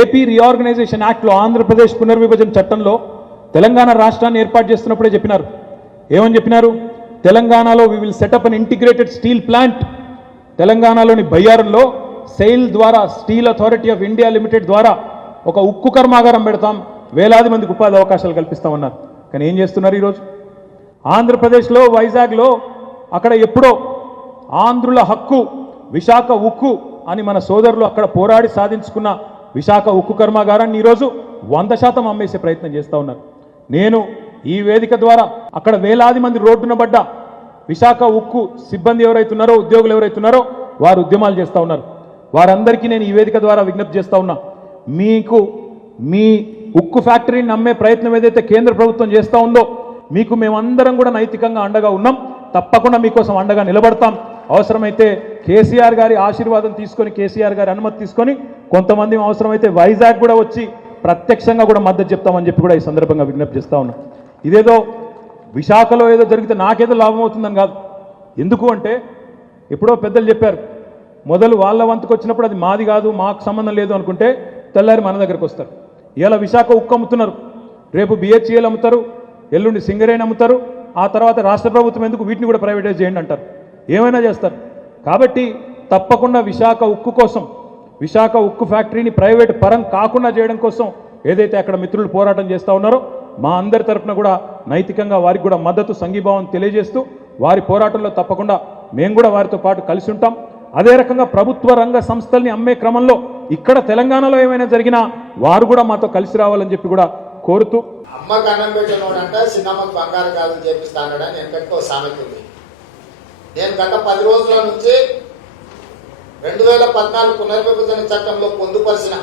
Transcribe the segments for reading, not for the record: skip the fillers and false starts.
AP reorganisation యాక్ట్లో ఆంధ్రప్రదేశ్ పునర్విభజన చట్టంలో తెలంగాణ రాష్ట్రాన్ని ఏర్పాటు చేస్తున్నప్పుడే చెప్పినారు. ఏమని చెప్పినారు? తెలంగాణలో we will setup an integrated steel plant. తెలంగాణలోని బయ్యారంలో సెయిల్ ద్వారా steel authority of India limited ద్వారా ఒక ఉక్కు కర్మాగారం పెడతాం, వేలాది మందికి ఉపాధి అవకాశాలు కల్పిస్తామన్నారు. కానీ ఏం చేస్తున్నారు ఈరోజు? ఆంధ్రప్రదేశ్లో వైజాగ్లో అక్కడ ఎప్పుడో ఆంధ్రుల హక్కు విశాఖ ఉక్కు అని మన సోదరులు అక్కడ పోరాడి సాధించుకున్న విశాఖ ఉక్కు కర్మాగారాన్ని ఈరోజు 100% అమ్మేసే ప్రయత్నం చేస్తూ ఉన్నారు. నేను ఈ వేదిక ద్వారా అక్కడ వేలాది మంది రోడ్డున పడ్డ విశాఖ ఉక్కు సిబ్బంది ఎవరైతున్నారో, ఉద్యోగులు ఎవరైతున్నారో వారు ఉద్యమాలు చేస్తూ ఉన్నారు. వారందరికీ నేను ఈ వేదిక ద్వారా విజ్ఞప్తి చేస్తూ ఉన్నా, మీకు మీ ఉక్కు ఫ్యాక్టరీని అమ్మే ప్రయత్నం ఏదైతే కేంద్ర ప్రభుత్వం చేస్తూ ఉందో మీకు మేమందరం కూడా నైతికంగా అండగా ఉన్నాం. తప్పకుండా మీకోసం అండగా నిలబడతాం. అవసరమైతే కేసీఆర్ గారి ఆశీర్వాదం తీసుకొని, కేసీఆర్ గారి అనుమతి తీసుకొని కొంతమంది అవసరమైతే వైజాగ్ కూడా వచ్చి ప్రత్యక్షంగా కూడా మద్దతు చెప్తామని చెప్పి కూడా ఈ సందర్భంగా విజ్ఞప్తి చేస్తూ ఉన్నాం. ఇదేదో విశాఖలో ఏదో జరిగితే నాకేదో లాభం అవుతుందని కాదు. ఎందుకు అంటే ఎప్పుడో పెద్దలు చెప్పారు, మొదలు వాళ్ళ వంతుకు వచ్చినప్పుడు అది మాది కాదు, మాకు సంబంధం లేదు అనుకుంటే తెల్లారి మన దగ్గరకు వస్తారు. ఇలా విశాఖ ఉక్కు అమ్ముతున్నారు, రేపు బిహెచ్ఈఎల్ అమ్ముతారు, ఎల్లుండి సింగరేణి అమ్ముతారు, ఆ తర్వాత రాష్ట్ర ప్రభుత్వం ఎందుకు వీటిని కూడా ప్రైవేటైజ్ చేయండి అంటారు. ఏమైనా చేస్తారు. కాబట్టి తప్పకుండా విశాఖ ఉక్కు కోసం, విశాఖ ఉక్కు ఫ్యాక్టరీని ప్రైవేట్ పరం కాకుండా చేయడం కోసం ఏదైతే అక్కడ మిత్రులు పోరాటం చేస్తూ ఉన్నారో మా అందరి తరఫున కూడా నైతికంగా వారికి కూడా మద్దతు, సంఘీభావం తెలియజేస్తూ వారి పోరాటంలో తప్పకుండా మేము కూడా వారితో పాటు కలిసి ఉంటాం. అదే రకంగా ప్రభుత్వ రంగ సంస్థల్ని అమ్మే క్రమంలో ఇక్కడ తెలంగాణలో ఏమైనా జరిగినా వారు కూడా మాతో కలిసి రావాలని చెప్పి కూడా కోరుతూ, అమ్మకు అన్నం పెట్టినోడంట చిన్నమ్మకు బంగారు కాదు చేపిస్తానని ఎంతకో సామెత ఉంది. నేను గత 10 రోజుల నుంచి 2014 పునర్విభజన చట్టంలో పొందుపరిచిన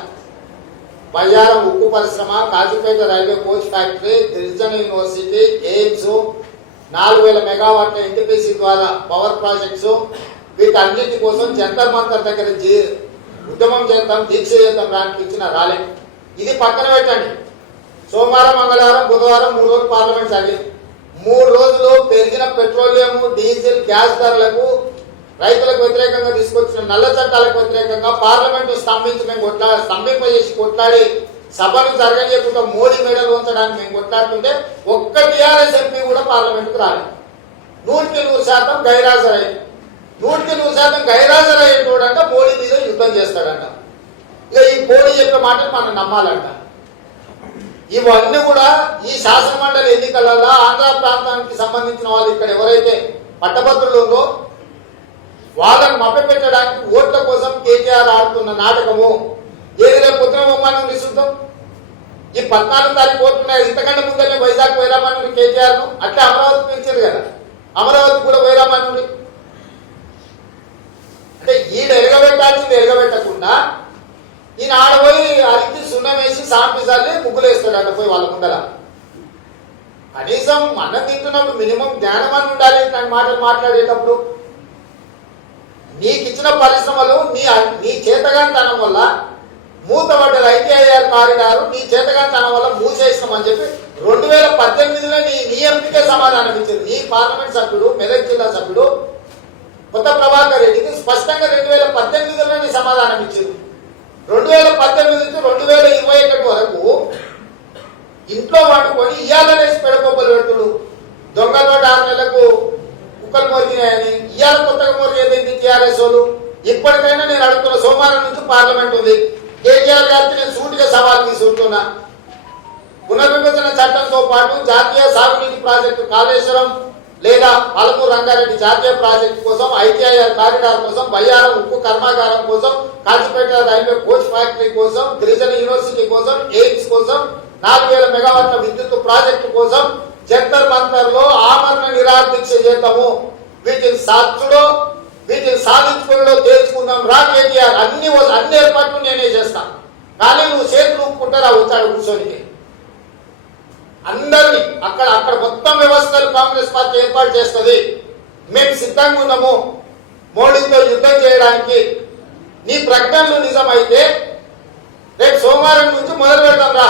బయ్యారం ఉక్కు పరిశ్రమ, కాజీపేట రైల్వే కోచ్ ఫ్యాక్టరీ, గిరిజన యూనివర్సిటీ, ఎయిమ్స్, 4000 మెగావాట్ల ఎన్టీపీసీ ద్వారా పవర్ ప్రాజెక్ట్స్, వీటన్నిటి కోసం జంతర్ మంతర్ దగ్గర ఉద్యమం చేద్దాం, దీక్ష చేద్దాం రానికి ఇచ్చిన రాలే. ఇది పక్కన పెట్టండి. సోమవారం, మంగళవారం, బుధవారం 3 రోజులు పార్లమెంట్ జరిగింది. 3 రోజులు పెరిగిన పెట్రోలియం, డీజిల్, గ్యాస్ ధరలకు, రైతులకు వ్యతిరేకంగా తీసుకొచ్చిన నల్ల చట్టాలకు వ్యతిరేకంగా పార్లమెంటు స్తంభింపజేసి కొట్లాడి సభను జరగలేకుండా మోడీ మెడలు ఉంచడానికి మేము కొట్లాడుతుంటే ఒక్క టీఆర్ఎస్ ఎంపీ కూడా పార్లమెంటుకు రాలేదు. 100% గైరాజరయ్యి, 100% గైరాజరయ్యేటోడంట మోడీ మీద యుద్ధం చేస్తాడంట. ఇక ఈ మోడీ చెప్పే మాటలు మనం నమ్మాలంట. ఇవన్నీ కూడా ఈ శాసనమండలి ఎన్నికలలో ఆంధ్ర ప్రాంతానికి సంబంధించిన వాళ్ళు ఇక్కడ ఎవరైతే పట్టభద్రులు ఉందో వాళ్ళని మభ్యపెట్టడానికి ఓట్ల కోసం కేటీఆర్ ఆడుతున్న నాటకము. ఏది రేపు పొద్దున బొమ్మను విసుద్దాం. ఈ 14 తారీఖు ఓట్లున్నాయి. ఇంతకంటే ముందనే వైజాగ్ వైరామణుడి కేటీఆర్ను అట్లా అమరావతి పిలిచారు కదా, అమరావతి కూడా వైరామణుడి. అంటే ఈడ ఎరగబెట్టాల్సింది ఎరగబెట్టకుండా ఈయన ఆడపోయి అరికి సున్నం వేసి సాంపిసాలి ముగ్గులు వేస్తాడు అక్కడ పోయి వాళ్ళ ముందర. కనీసం అన్నం తింటున్నప్పుడు మినిమం జ్ఞానం అని ఉండాలి. ఇట్లాంటి మాటలు మాట్లాడేటప్పుడు నీకు ఇచ్చిన పరిశ్రమలు నీ చేతగానితనం వల్ల మూతపడ్డది. ఐటీఐఆర్ కారిడారు నీ చేతగానితనం వల్ల మూసేస్తామని చెప్పి 2018లో నీ ఎంపీకే సమాధానం ఇచ్చారు. నీ పార్లమెంట్ సభ్యుడు, మెదక్ జిల్లా సభ్యుడు కొత్త ప్రభాకర్ రెడ్డికి స్పష్టంగా 2018లో నీ సమాధానం ఇచ్చారు. 2018 నుంచి 2021 వరకు ఇంట్లో వండుకొని ఇయ్యాలనేసి పెడకొబ్బలు పెడుతుడు. దొంగతో 6 నెలలకు కుక్కలు మొరిగినాయని ఇయ్యాల కొత్తగా మొరిగేది టీఆర్ఎస్ వాళ్ళు. ఇప్పటికైనా నేను అడుగుతున్న, సోమవారం నుంచి పార్లమెంట్ ఉంది. కేటీఆర్ గారికి నేను సూటిగా సవాల్ తీసుకుంటున్నా. పునర్విభజన చట్టంతో పాటు జాతీయ సాగునీటి ప్రాజెక్టు కాళేశ్వరం లేదా పాలమూరు రంగారెడ్డి జాతీయ ప్రాజెక్టు కోసం, ఐటీఐఆర్ కారిడార్ కోసం, బయ్యారం ఉక్కు కర్మాగారం కోసం, కాజీపేట రైల్వే కోచ్ ఫ్యాక్టరీ కోసం, గిరిజన యూనివర్సిటీ కోసం, ఎయిమ్స్ కోసం, 4000 మెగావాట్ల విద్యుత్ ప్రాజెక్టు కోసం జంతర్ మంతర్ లో ఆమరణ నిరాదీక్ష చేద్దాము. వీటిని సాధించుకుని తేల్చుకుందాం రా కేటీఆర్. అన్ని ఏర్పాట్లు నేనే చేస్తాను. కానీ నువ్వు చేతులు ఊపుకుంటారా వచ్చాడు కూర్చొని అందరినీ అక్కడ మొత్తం వ్యవస్థలు కాంగ్రెస్ పార్టీ ఏర్పాటు చేస్తుంది. మేము సిద్ధంగా ఉన్నాము మోడీతో యుద్ధం చేయడానికి. నీ ప్రకటనలు నిజమైతే రేపు సోమవారం నుంచి మొదలు పెడతాం రా.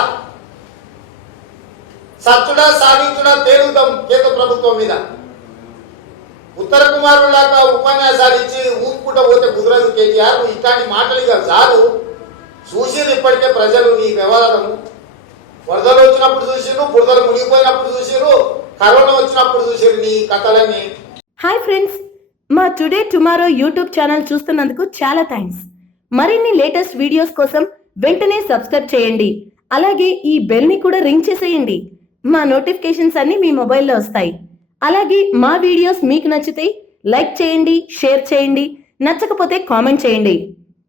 సచ్చుడా సాధించుడా తేలుతాం కేంద్ర ప్రభుత్వం మీద. ఉత్తర కుమారులాగా ఉపన్యాసాలు ఇచ్చి ఊపుకుంటూ పోతే కుదరదు కేటీఆర్. ఇట్లాంటి మాటలు ఇక చాలు. చూసి ఇప్పటికే ప్రజలు నీ వ్యవహారము వరదలు వచ్చినప్పుడు చూసిరు, బురదలు మునిగిపోయినప్పుడు చూసిరు, కరోనా వచ్చినప్పుడు చూసిరు నీ కథలన్నీ. హాయ్ ఫ్రెండ్స్, మా టుడే టుమారో యూట్యూబ్ ఛానల్ చూస్తున్నందుకు చాలా థ్యాంక్స్. మరిన్ని లేటెస్ట్ వీడియోస్ కోసం వెంటనే సబ్స్క్రైబ్ చేయండి. అలాగే ఈ బెల్ ని కూడా రింగ్ చేసేయండి. మా నోటిఫికేషన్స్ అన్ని మీ మొబైల్లో వస్తాయి. అలాగే మా వీడియోస్ మీకు నచ్చితే లైక్ చేయండి, షేర్ చేయండి, నచ్చకపోతే కామెంట్ చేయండి.